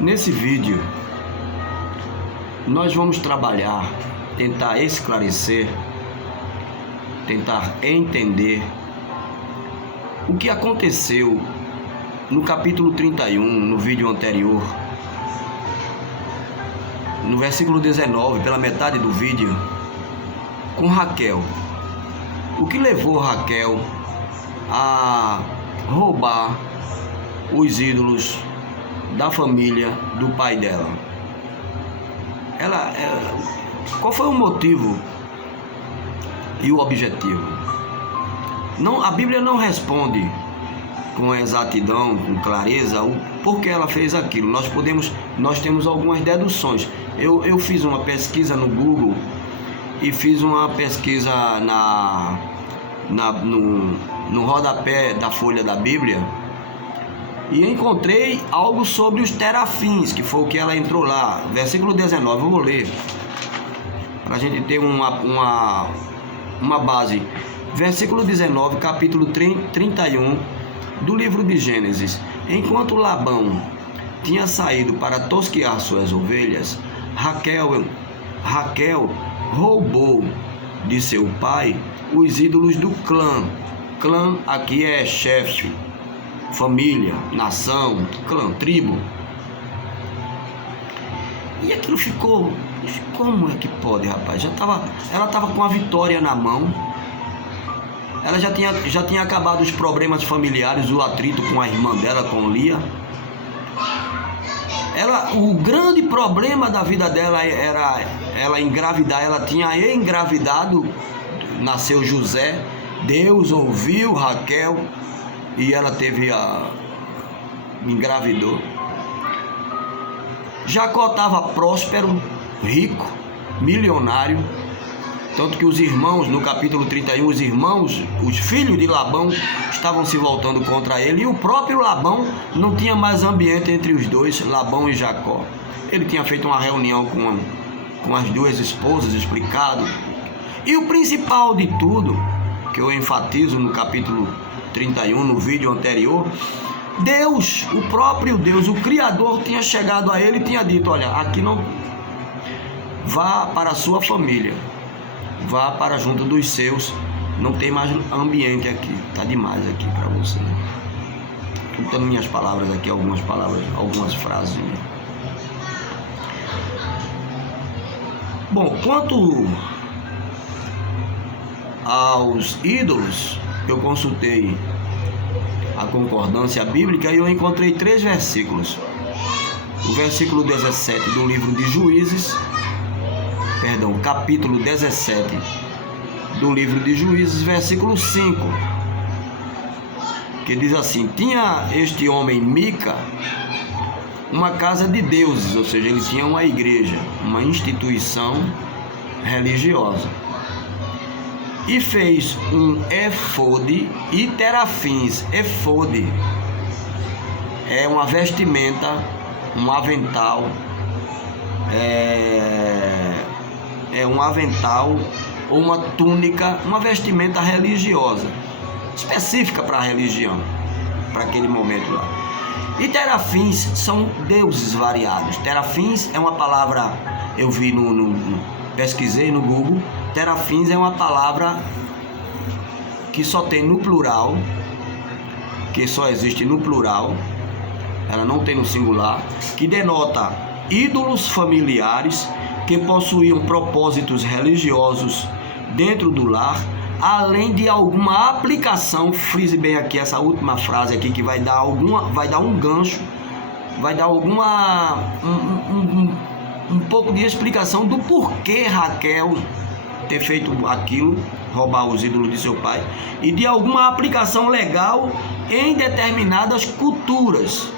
Nesse vídeo, nós vamos trabalhar, tentar esclarecer, tentar entender o que aconteceu no capítulo 31, no vídeo anterior, no versículo 19, pela metade do vídeo, com Raquel. O que levou Raquel a roubar os ídolos da família do pai dela? Qual foi o motivo e o objetivo? Não, a Bíblia não responde com exatidão, com clareza, o porquê ela fez aquilo. Nós temos algumas deduções. Eu fiz uma pesquisa no Google e fiz uma pesquisa no rodapé da folha da Bíblia e encontrei algo sobre os terafins, que foi o que ela entrou lá. Versículo 19, eu vou ler para a gente ter uma base. Versículo 19, capítulo 31 do livro de Gênesis. Enquanto Labão tinha saído para tosquear suas ovelhas, Raquel roubou de seu pai os ídolos do clã. Clã aqui é chefe, família, nação, clã, tribo. E aquilo ficou... Como é que pode, rapaz? Ela estava com a vitória na mão. Ela já tinha acabado os problemas familiares, o atrito com a irmã dela, com Lia. O grande problema da vida dela era ela engravidar. Ela tinha engravidado, nasceu José. Deus ouviu Raquel e ela engravidou. Jacó estava próspero, rico, milionário. Tanto que os irmãos, no capítulo 31, os filhos de Labão estavam se voltando contra ele. E o próprio Labão não tinha mais ambiente entre os dois, Labão e Jacó. Ele tinha feito uma reunião com as duas esposas, explicado. E o principal de tudo, que eu enfatizo no capítulo 31, no vídeo anterior, Deus, o próprio Deus, o Criador, tinha chegado a ele e tinha dito: olha, aqui não, vá para a sua família, vá para junto dos seus, não tem mais ambiente aqui, tá demais aqui para você. Juntando minhas palavras aqui, algumas frases. Bom, quanto aos ídolos, eu consultei a concordância bíblica e eu encontrei 3 versículos. O versículo 17 do livro de Juízes, capítulo 17 do livro de Juízes, versículo 5, que diz assim: tinha este homem Mica uma casa de deuses, ou seja, ele tinha uma igreja, uma instituição religiosa, e fez um efode e terafins. Efode é uma vestimenta, um avental, um avental ou uma túnica, uma vestimenta religiosa, específica para a religião, para aquele momento lá. E terafins são deuses variados. Terafins é uma palavra, eu vi pesquisei no Google. Terafins é uma palavra que só tem no plural, que só existe no plural, ela não tem no singular, que denota ídolos familiares que possuíam propósitos religiosos dentro do lar, além de alguma aplicação. Frise bem aqui essa última frase aqui, que vai dar um gancho, vai dar um pouco de explicação do porquê Raquel ter feito aquilo, roubar os ídolos de seu pai, e de alguma aplicação legal em determinadas culturas.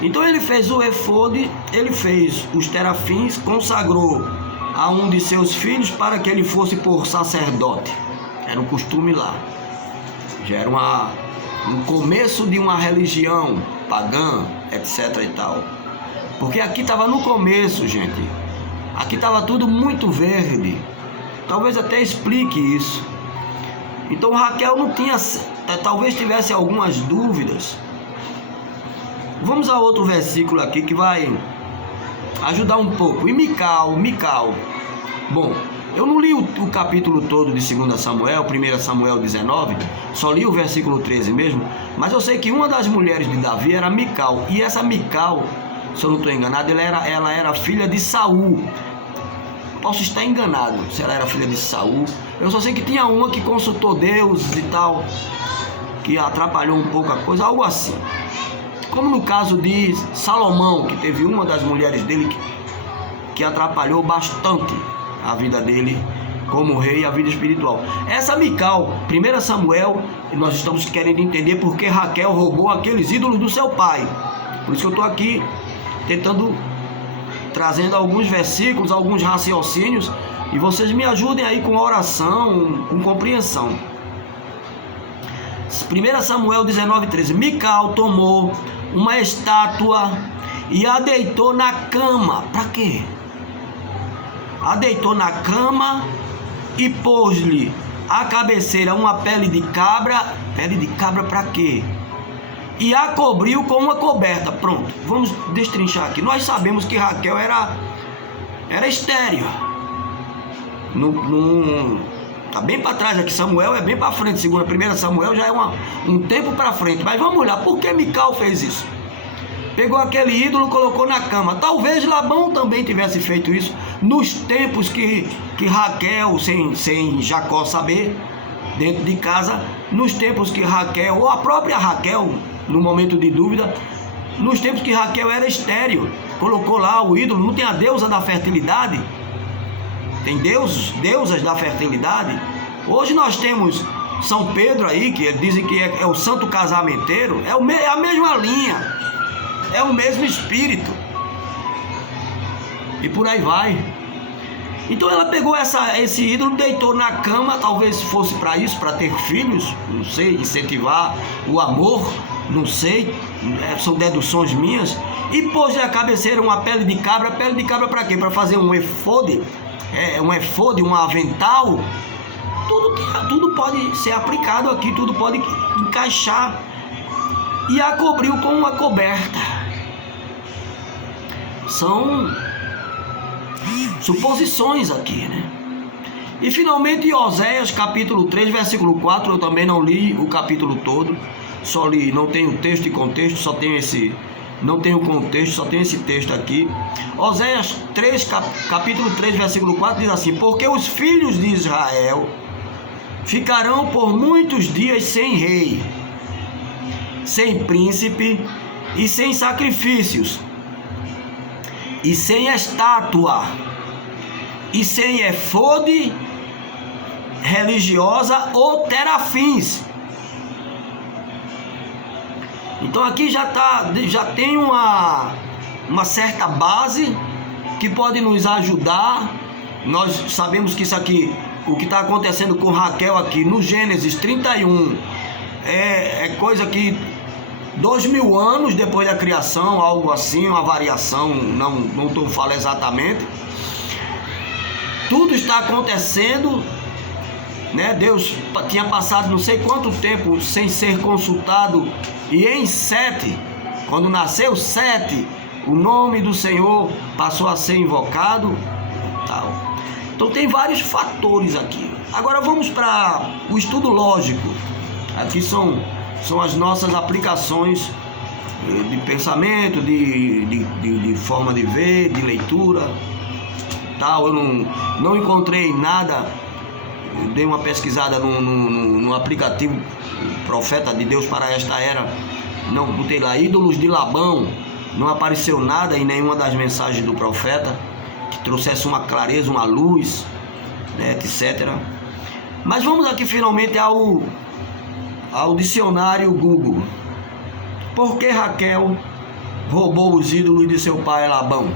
Então ele fez o efode, ele fez os terafins, consagrou a um de seus filhos para que ele fosse por sacerdote. Era um costume lá. Já era um começo de uma religião pagã, etc e tal. Porque aqui estava no começo, gente. Aqui estava tudo muito verde. Talvez até explique isso. Então Raquel não tinha, talvez tivesse algumas dúvidas Vamos a outro versículo aqui que vai ajudar um pouco. E Mical. Bom, eu não li o capítulo todo de 2 Samuel, 1 Samuel 19, só li o versículo 13 mesmo, mas eu sei que uma das mulheres de Davi era Mical, e essa Mical, se eu não estou enganado, ela era filha de Saul. Posso estar enganado se ela era filha de Saul. Eu só sei que tinha uma que consultou Deus e tal, que atrapalhou um pouco a coisa, algo assim. Como no caso de Salomão, que teve uma das mulheres dele que atrapalhou bastante a vida dele como rei e a vida espiritual. Essa Mical, 1 Samuel, nós estamos querendo entender porque Raquel roubou aqueles ídolos do seu pai. Por isso que eu estou aqui tentando, trazendo alguns versículos, alguns raciocínios, e vocês me ajudem aí com oração, com compreensão. 1 Samuel 19:13. Mical tomou uma estátua e a deitou na cama. Para quê? A deitou na cama e pôs-lhe à cabeceira uma pele de cabra. Pele de cabra para quê? E a cobriu com uma coberta. Pronto, vamos destrinchar aqui. Nós sabemos que Raquel era estéril. Tá bem para trás aqui. Samuel é bem para frente. 1 Samuel já é um tempo para frente. Mas vamos olhar, por que Mical fez isso? Pegou aquele ídolo e colocou na cama. Talvez Labão também tivesse feito isso nos tempos que Raquel, sem Jacó saber, dentro de casa, nos tempos que Raquel, ou a própria Raquel, no momento de dúvida, nos tempos que Raquel era estéril, colocou lá o ídolo. Não tem a deusa da fertilidade? Tem deusas da fertilidade? Hoje nós temos São Pedro aí, que dizem que é o santo casamenteiro. É a mesma linha, é o mesmo espírito, e por aí vai. Então ela pegou esse ídolo, deitou na cama, talvez fosse para isso, para ter filhos, não sei, incentivar o amor, não sei, são deduções minhas, e pôs na cabeceira uma pele de cabra. Pele de cabra para quê? Para fazer um efode, um avental. Tudo pode ser aplicado aqui, tudo pode encaixar. E a cobriu com uma coberta. São suposições aqui, né? E finalmente Oséias capítulo 3, versículo 4, eu também não li o capítulo todo, só li, não tenho texto e contexto, só tenho esse texto aqui. Oséias 3, capítulo 3, versículo 4 diz assim: porque os filhos de Israel ficarão por muitos dias sem rei, sem príncipe e sem sacrifícios, e sem estátua, e sem efode religiosa ou terafins. Então aqui já tem uma certa base que pode nos ajudar. Nós sabemos que isso aqui, o que está acontecendo com Raquel aqui no Gênesis 31, é coisa que 2000 anos depois da criação, algo assim, uma variação, não estou falando exatamente. Tudo está acontecendo, né? Deus tinha passado não sei quanto tempo sem ser consultado, e em 7, quando nasceu 7, o nome do Senhor passou a ser invocado, tal. Então tem vários fatores aqui. Agora vamos para o estudo lógico. Aqui são as nossas aplicações de pensamento, de forma de ver, de leitura, tal. Eu não encontrei nada. Eu dei uma pesquisada no aplicativo Profeta de Deus para esta era, não botei lá ídolos de Labão, não apareceu nada em nenhuma das mensagens do profeta que trouxesse uma clareza, uma luz, né, etc. Mas vamos aqui finalmente ao dicionário Google. Por que Raquel roubou os ídolos de seu pai Labão?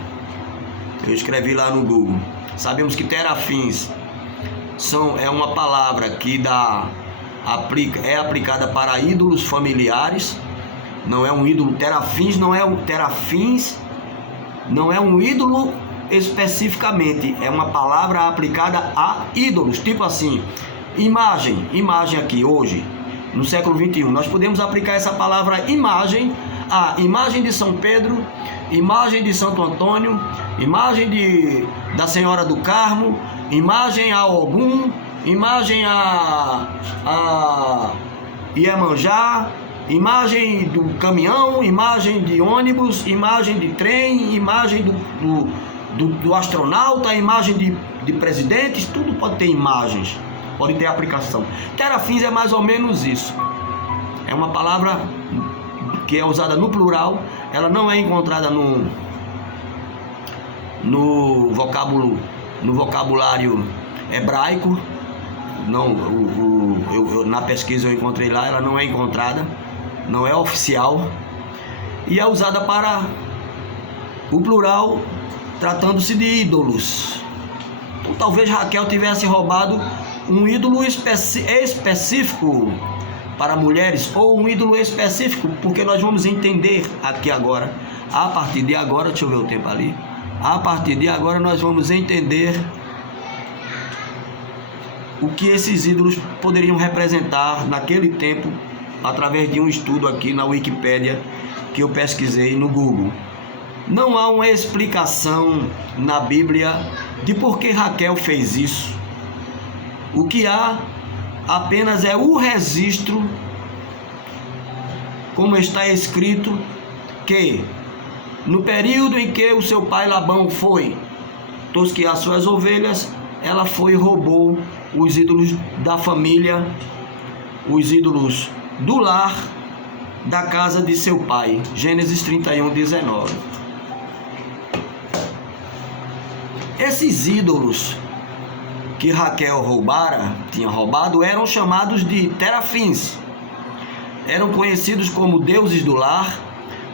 Eu escrevi lá no Google. Sabemos que terafins é uma palavra que é aplicada para ídolos familiares. Não é um ídolo. Terafins não é um ídolo especificamente, é uma palavra aplicada a ídolos, tipo assim, imagem aqui hoje, no século 21, nós podemos aplicar essa palavra imagem a imagem de São Pedro, imagem de Santo Antônio, imagem da Senhora do Carmo, imagem a Ogum, imagem a Iemanjá, imagem do caminhão, imagem de ônibus, imagem de trem, imagem do astronauta, imagem de presidentes, tudo pode ter imagens, pode ter aplicação. Terafins é mais ou menos isso. É uma palavra que é usada no plural, ela não é encontrada no vocabulário hebraico. Não, na pesquisa eu encontrei lá, ela não é encontrada, não é oficial, e é usada para o plural, tratando-se de ídolos. Então, talvez Raquel tivesse roubado um ídolo específico para mulheres, ou um ídolo específico, porque nós vamos entender aqui agora, a partir de agora, deixa eu ver o tempo ali, a partir de agora nós vamos entender o que esses ídolos poderiam representar naquele tempo, através de um estudo aqui na Wikipédia que eu pesquisei no Google. Não há uma explicação na Bíblia de por que Raquel fez isso. O que há apenas é o registro, como está escrito, que no período em que o seu pai Labão foi tosquear suas ovelhas, ela foi e roubou os ídolos da família, os ídolos do lar, da casa de seu pai. Gênesis 31:19. Esses ídolos que Raquel tinha roubado, eram chamados de terafins. Eram conhecidos como deuses do lar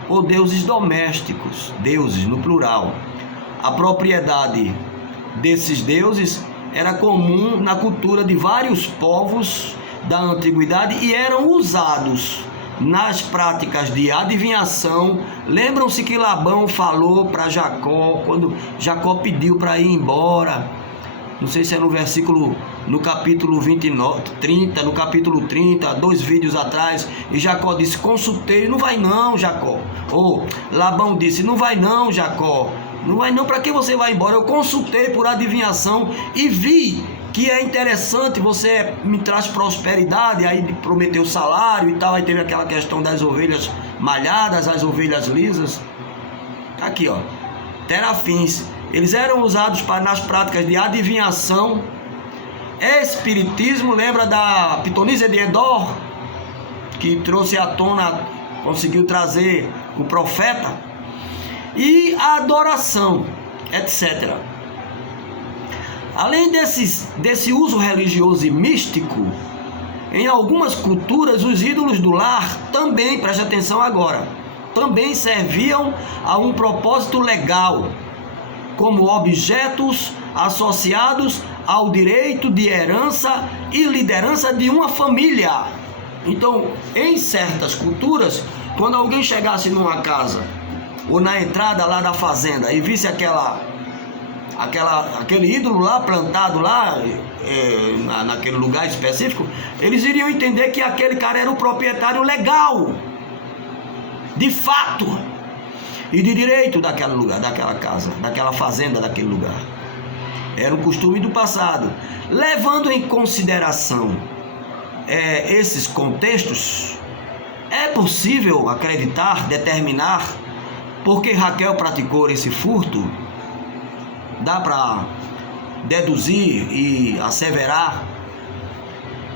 ou deuses domésticos, deuses no plural. A propriedade desses deuses era comum na cultura de vários povos da antiguidade e eram usados nas práticas de adivinhação. Lembram-se que Labão falou para Jacó, quando Jacó pediu para ir embora, não sei se é no capítulo 30, no capítulo 30, 2 vídeos atrás, e Jacó disse: consultei, não vai não, Jacó. Ou Labão disse: não vai não, Jacó, não vai não, para que você vai embora? Eu consultei por adivinhação e vi que é interessante, você me traz prosperidade. Aí prometeu salário e tal, aí teve aquela questão das ovelhas malhadas, as ovelhas lisas. Aqui, ó, terafins. Eles eram usados nas práticas de adivinhação, espiritismo. Lembra da Pitonisa de Endor, que trouxe à tona, conseguiu trazer o profeta, e a adoração, etc. Além desse uso religioso e místico, em algumas culturas os ídolos do lar também, preste atenção agora, também serviam a um propósito legal, como objetos associados ao direito de herança e liderança de uma família. Então, em certas culturas, quando alguém chegasse numa casa ou na entrada lá da fazenda e visse aquele ídolo lá plantado lá, naquele lugar específico, eles iriam entender que aquele cara era o proprietário legal, de fato, e de direito daquele lugar, daquela casa, daquela fazenda, daquele lugar. Era um costume do passado. Levando em consideração esses contextos, é possível acreditar, determinar por que Raquel praticou esse furto? Dá para deduzir e asseverar,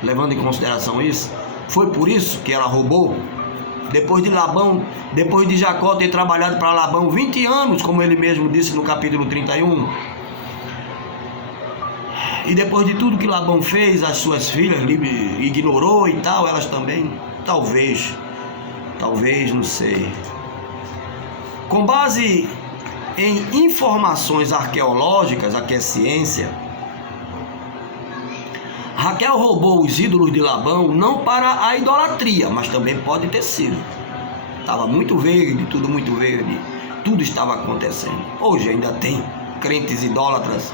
levando em consideração isso? Foi por isso que ela roubou? Depois de Jacó ter trabalhado para Labão 20 anos, como ele mesmo disse no capítulo 31. E depois de tudo que Labão fez, as suas filhas ignorou e tal, elas também, talvez, não sei. Com base em informações arqueológicas, aqui é ciência, Raquel roubou os ídolos de Labão não para a idolatria, mas também pode ter sido. Estava muito verde, tudo muito verde, tudo estava acontecendo. Hoje ainda tem crentes idólatras.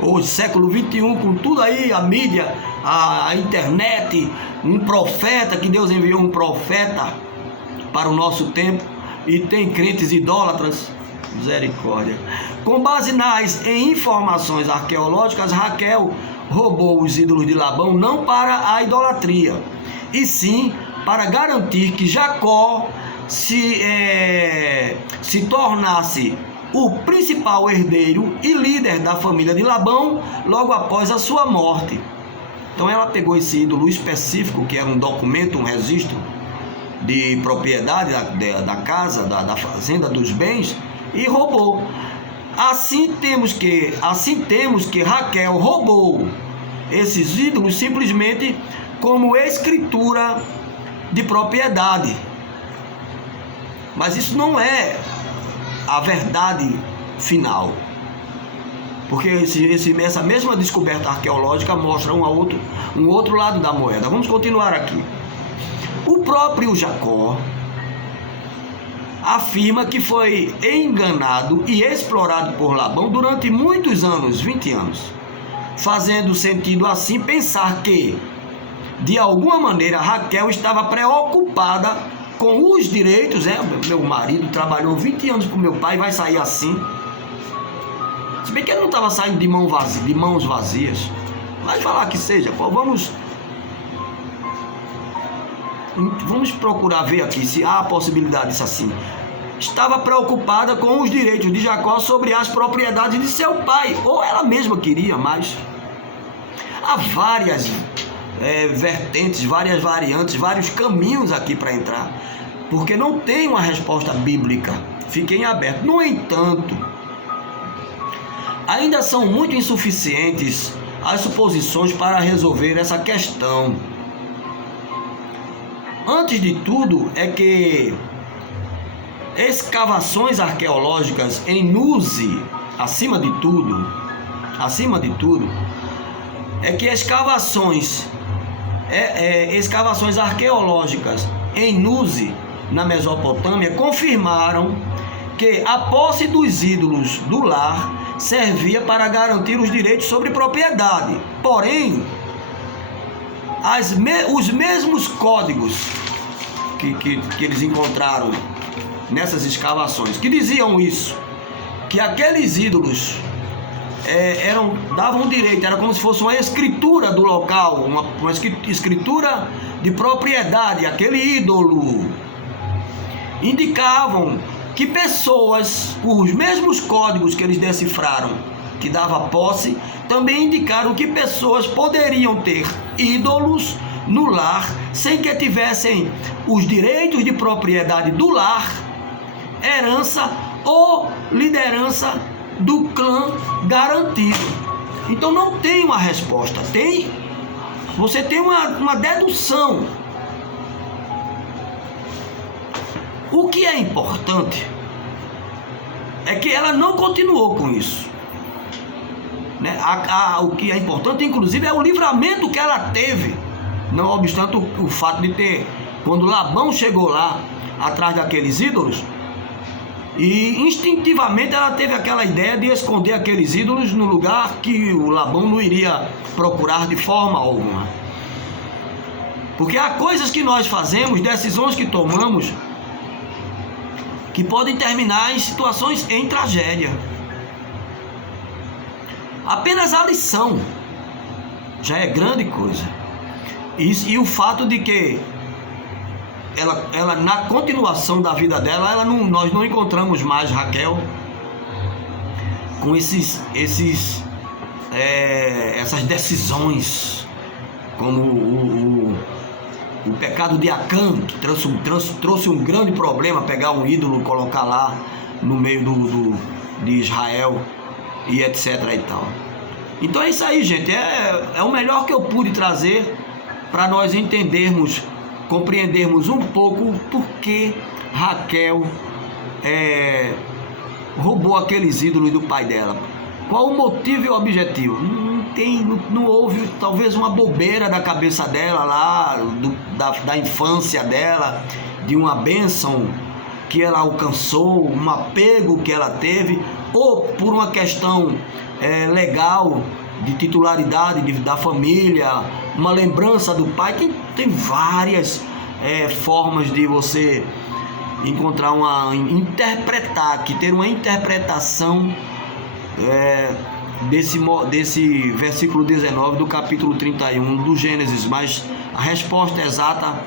Hoje, século 21, com tudo aí, a mídia, a internet, um profeta, que Deus enviou um profeta para o nosso tempo, e tem crentes idólatras. Misericórdia. Com base em informações arqueológicas, Raquel roubou os ídolos de Labão não para a idolatria, e sim para garantir que Jacó se tornasse o principal herdeiro e líder da família de Labão logo após a sua morte. Então ela pegou esse ídolo específico, que era um documento, um registro de propriedade da casa, da fazenda, dos bens, e roubou. Assim temos que Raquel roubou esses ídolos simplesmente como escritura de propriedade. Mas isso não é a verdade final, porque essa mesma descoberta arqueológica mostra um outro lado da moeda. Vamos continuar aqui. O próprio Jacó afirma que foi enganado e explorado por Labão durante muitos anos, 20 anos, fazendo sentido assim pensar que, de alguma maneira, Raquel estava preocupada com os direitos. Meu marido trabalhou 20 anos com meu pai, vai sair assim. Se bem que ele não estava saindo de mãos vazias. Vai falar que seja, pô, vamos procurar ver aqui se há a possibilidade disso assim. Estava preocupada com os direitos de Jacó sobre as propriedades de seu pai, ou ela mesma queria mais. Há várias vertentes, várias variantes, vários caminhos aqui para entrar, porque não tem uma resposta bíblica. Fiquem abertos. No entanto, ainda são muito insuficientes as suposições para resolver essa questão. Antes de tudo, é que escavações arqueológicas em Nuzi, acima de tudo, é que escavações arqueológicas em Nuzi, na Mesopotâmia, confirmaram que a posse dos ídolos do lar servia para garantir os direitos sobre propriedade. Porém, os mesmos códigos que eles encontraram nessas escavações, que diziam isso, que aqueles ídolos davam direito, era como se fosse uma escritura do local, uma escritura de propriedade, aquele ídolo, indicavam que pessoas, os mesmos códigos que eles decifraram, que dava posse, também indicaram que pessoas poderiam ter ídolos no lar sem que tivessem os direitos de propriedade do lar, herança ou liderança do clã garantido. Então não tem uma resposta, você tem uma dedução. O que é importante é que ela não continuou com isso, né? O que é importante, inclusive, é o livramento que ela teve, não obstante o fato de ter, quando Labão chegou lá atrás daqueles ídolos, e instintivamente ela teve aquela ideia de esconder aqueles ídolos no lugar que o Labão não iria procurar de forma alguma. Porque há coisas que nós fazemos, decisões que tomamos, que podem terminar em situações em tragédia. Apenas a lição já é grande coisa. E o fato de que ela na continuação da vida dela, nós não encontramos mais Raquel com essas decisões, como o pecado de Acã, que trouxe um grande problema, pegar um ídolo, colocar lá no meio de Israel e etc e tal. Então é isso aí, gente, é o melhor que eu pude trazer para nós entendermos, compreendermos um pouco por que Raquel roubou aqueles ídolos do pai dela. Qual o motivo e o objetivo? Não houve talvez uma bobeira da cabeça dela lá, da infância dela, de uma bênção que ela alcançou, um apego que ela teve, ou por uma questão legal, de titularidade da família, uma lembrança do pai. Tem várias formas de você encontrar ter uma interpretação desse versículo 19 do capítulo 31 do Gênesis, mas a resposta exata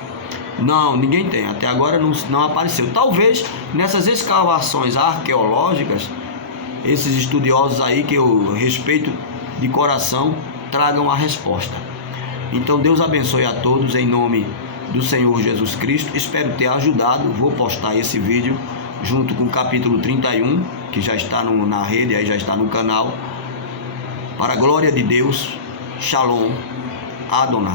não, ninguém tem, até agora não apareceu. Talvez nessas escavações arqueológicas, esses estudiosos aí que eu respeito de coração tragam a resposta. Então Deus abençoe a todos em nome do Senhor Jesus Cristo. Espero ter ajudado. Vou postar esse vídeo junto com o capítulo 31, que já está na rede, aí já está no canal. Para a glória de Deus, Shalom, Adonai.